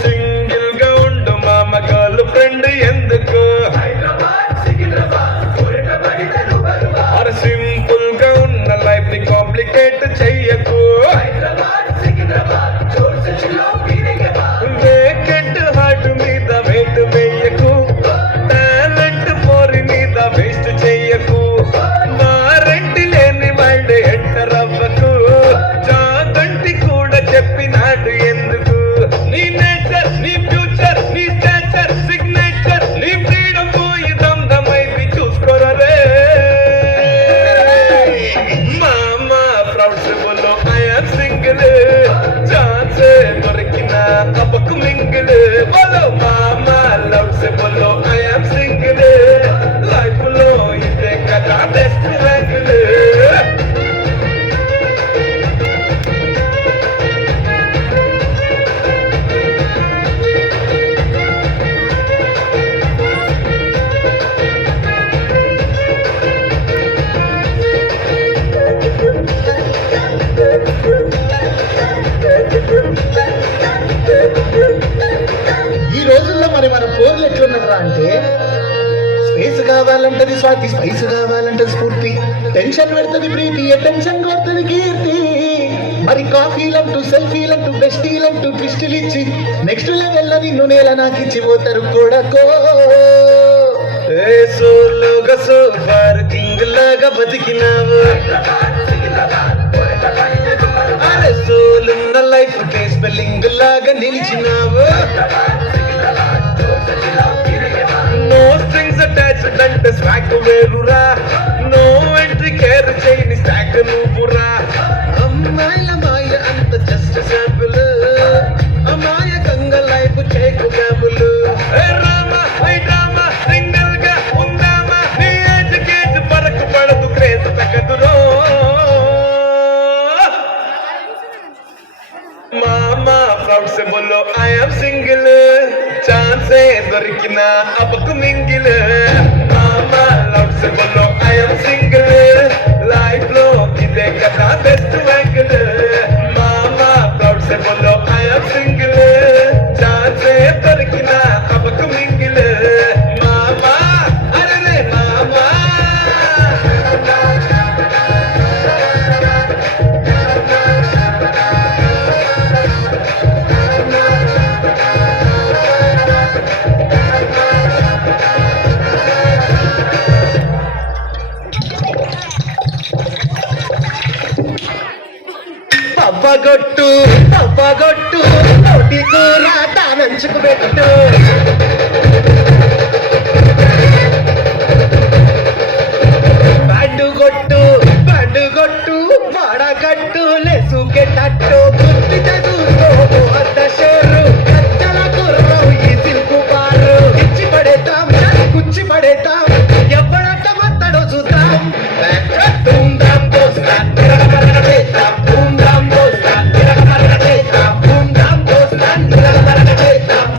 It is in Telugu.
సింగిల్ గా ఉండు మామ గర్ల్ ఫ్రెండ్ ఎందుకు అరే సింపుల్ గా ఉన్న లైఫ్ ని కాంప్లికేట్ చెయ్యకు వేకెట్ హార్ట్ మీద వెయిట్ వేయకు టాలెంట్ పోరి మీద వేస్ట్ చెయ్యకు వారంటీ లేని వాళ్ళే ఎంటర్ అవ్వకు జాగంటి కూడా చెప్పినాడు ఎందుకు నీ నేచర్ నీ ఫ్యూచర్ నీ స్టాచర్ సిగ్నేచర్ నీ ఫ్రీడమ్ పోయి దమ్దమైంది చూసుకోరే మామా ప్రౌడ్ సిబుల్ ఐఎమ్ సింగిల్ ఛాన్స్ దొరికిన అబ్బకు మింగిల్ బోలో మామా లవ్ సిబుల్ ఐఎమ్ సింగిల్ లైఫ్ లో ఇదే కదా బెస్ట్ యాంగిల్ ఈ రోజుల్లో మరి మన ఫోన్లు ఎట్లున్నరా అంటే స్పేస్ కావాలంటది స్వాతి, స్పైస్ కావాలంటది స్ఫూర్తి, టెన్షన్ పెడుతుంది ప్రీతి, టెన్షన్ కొడుతుంది కీర్తి. మరి కాఫీలంటూ సెల్ఫీలంటూ బెస్టీలంటూ ట్విస్టులు ఇచ్చి నెక్స్ట్ లెవెల్ నిన్ను నేల నాకిచ్చి పోతారు కొడకో. ఏ సోలోగా సూపర్ కింగ్ లాగా బతికినావు అరే సోలున్న లైఫ్ కే స్పెల్లింగ్ లాగా నిలిచినావు నో స్ట్రింగ్స్ అటాచ్డ్ అంటే స్వాగ్ వేరురా నో ఎంట్రీ కేర్ చేయని స్టాక్ నువ్వురా అమ్మాయిల మాయ అంత జస్ట్ శాంపుల్ అమ్మాయ గంగ లైఫ్ చేకు గ్యాబుల్ రామా వై డ్రామా సింగిల్ గా ఉందామా నీ ఏజ్ కేజ్ పరకు పడదు క్రేజ్ తగ్గదురో మామా ప్రౌడ్ से बोलो आई एम सिंगल ఛాన్సే దొరికిన అబ్బకు మింగిల్ మామా లవ్ से बोलो आई एम सिंगल లైఫ్ లో ఇదే కదా బెస్ట్ యాంగిల్ మామా ప్రౌడ్ से बोलो आई एम सिंगल ఛాన్సే దొరికిన అబ్బకు మింగిల్ మామా అరే మామా పవ్వగొట్టు పవ్వగొట్టు నోటి కూర దానంచుకు పెట్టు. బండుగొట్టు బండుగొట్టు వాడగట్టు లేసుకెట్టట్టు బుద్ధి చదువుకో అద్ద షోరు కచ్చల కుర్రం ఈ సిల్కు పారు ఇచ్చి పడేతాం కుచ్చి పడేతాం ఎవడట్ట మత్తడో చూద్దాం తుందాం దోస్తాం చేద్దాం తుందాం దోస్తాం చేద్దాం తుందాం దోస్తాం చేద్దాం